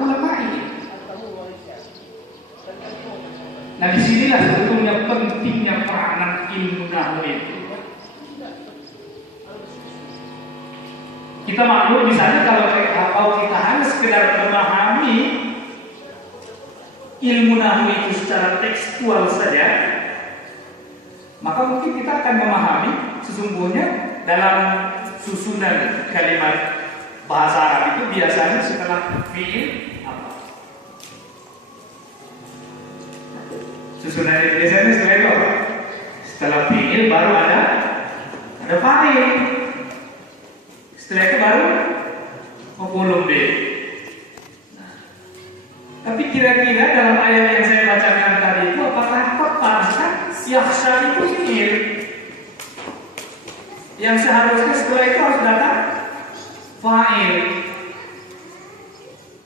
ulama ini. Nah disinilah sebetulnya pentingnya peranan ilmu nahwu itu. Kita maklum misalnya kalau kita hanya sekedar memahami ilmu nahwu itu secara tekstual saja, maka mungkin kita akan memahami sesungguhnya dalam susunan kalimat bahasa Arab itu biasanya setelah fi'il apa? Susunannya biasanya setelah itu apa? Setelah fi'il baru ada fa'il. Setelah itu baru maf'ulun bih. Nah, tapi kira-kira dalam ayat yang saya bacakan tadi itu apakah tepat? Yakhsha itu fi'il yang seharusnya setelah itu harus datang fa'il.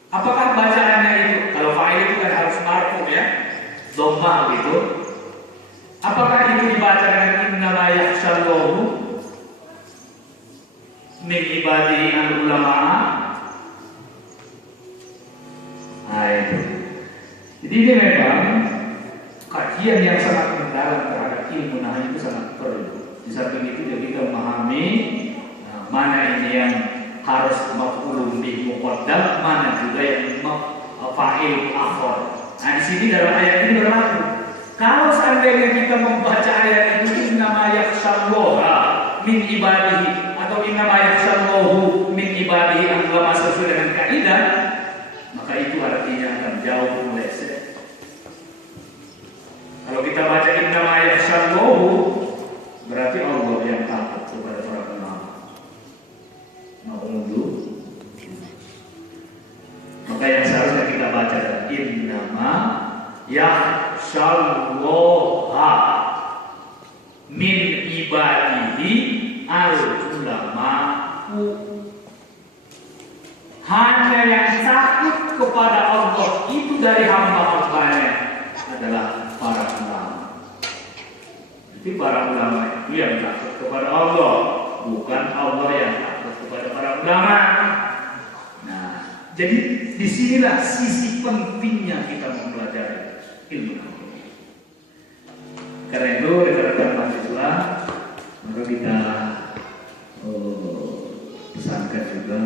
Apakah bacaannya itu? Kalau fa'il itu kan harus marfu ya, dhammah gitu. Apakah itu dibaca dengan innama yakhshallahu min ibadihi al-ulama? Nah itu. Jadi ini memang kajian yang sangat mendalam terhadap ilmu nahwu itu sangat perlu. Di samping itu juga kita memahami mana ini yang harus maf'ulun bih muqaddam, mana juga yang fa'il akhir. Nah di sini dalam ayat ini berlaku. Kalau seandainya kita membaca ayat itu innama yakhshallaha min ibadihi atau innama yakhshallahu min ibadihi al-ulama sesuai dengan kaidah, maka itu artinya akan jauh meleset. Kalau kita baca innama yakhshallahu, berarti Allah yang takut kepada para ulama. Mau mundur. Maka yang seharusnya kita baca adalah innama yakhshallaha min ibadihi al-ulama'u. Hanya yang takut kepada Allah itu dari hamba-hambanya adalah para ulama. Jadi para ulama itu yang takut kepada Allah, bukan Allah yang takut kepada para ulama. Nah, jadi disinilah sisi pentingnya kita mempelajari ilmu. Karena itu rekan-rekan mahasiswa, maka kita pesankan juga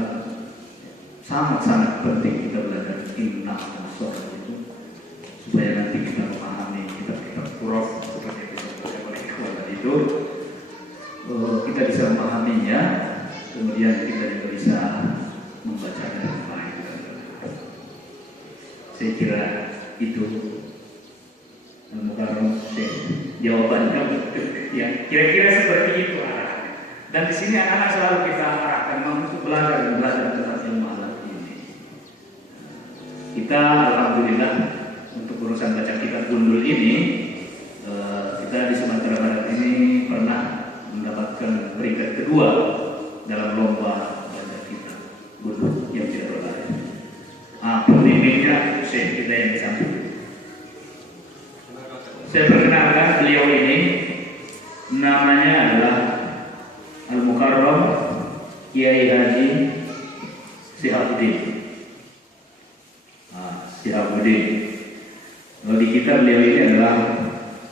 sangat-sangat penting kita belajar ilmu nahwu itu supaya nanti kita memahami kitab-kitab huruf seperti yang disebutkan oleh Ikhwan tadi itu, kita bisa memahaminya, kemudian kita juga bisa membacanya dengan baik. Saya kira itu Al-Mukarram jawabannya ya kira-kira seperti itu arahnya. Dan di sini anak-anak selalu kita arahkan untuk belajar tentang ilmu alat ini. Kita alhamdulillah untuk urusan baca kitab gundul ini, kita di Sumatera Barat ini pernah mendapatkan peringkat kedua dalam lomba baca kitab gundul yang tidak berlayar. Pemimpinnya Syekh kita yang di samping. Saya perkenalkan beliau ini, namanya adalah Al-Mukarram Kiai Haji Syihabuddin. Syihabuddin. Kalau di kita beliau ini adalah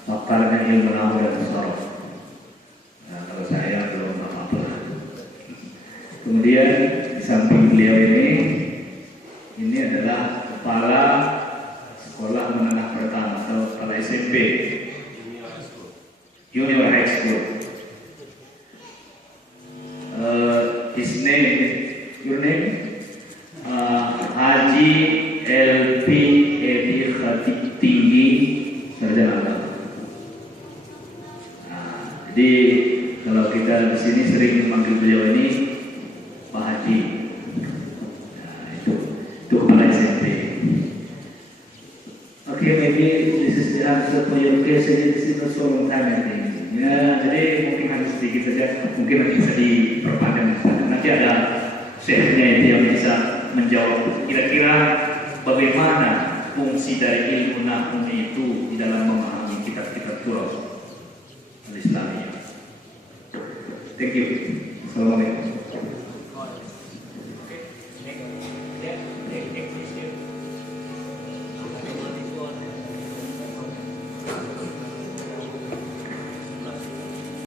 pakarnya ilmu nahwu dan sharaf. Nah, kalau saya belum apa-apa. Kemudian di samping beliau ini adalah kepala sekolah menengah pertama atau kepala SMP Junior High School. His name, your name, Haji LP Edi Khatib Tinggi Sarjana. Jadi kalau kita di sini sering memanggil beliau ini Pak Haji. Itu kepala SMP. Okay, maybe this is the answer for your question. This is not so long time, I think. Ya, jadi mungkin hanya sedikit saja, mungkin nanti bisa diperpanjang. Nanti ada sessionnya itu yang bisa menjawab kira-kira bagaimana fungsi dari ilmu nahwu itu di dalam memahami kitab-kitab huruf al-Islamiyah. Thank you. Assalamualaikum.